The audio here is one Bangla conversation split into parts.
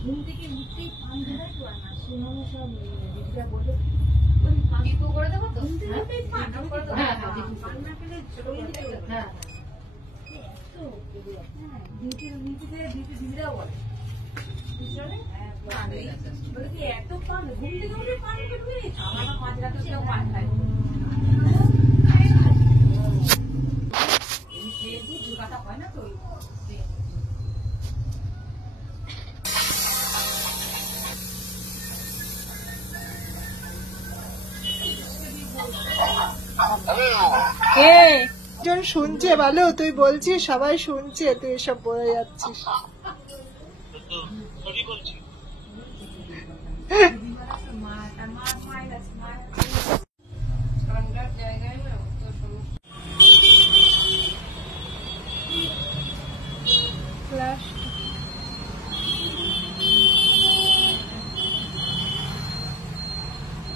ঘুম থেকে উঠতেই পান ধরাই তো আর না শুনানো সব দিদিরা বললো করে দেবো তো দিদিরাও বলে এত পান ঘুম থেকে উঠে পান করবে আমার মাঝরাতে কেউ পান খায় কথা হয় না তো জন শুনছে ভালো তুই বলছিস সবাই শুনছে তুই এসব বলে যাচ্ছিস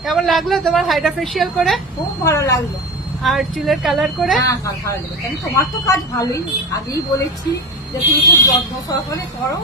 কেমন লাগলো তোমার হাইড্রা ফেসিয়াল করে? খুব ভালো লাগলো। আর চুলের কালার করে? হ্যাঁ ভালো লাগলো। তোমার তো কাজ ভালোই, আগেই বলেছি যে তুমি খুব যত্ন সহকারে করো।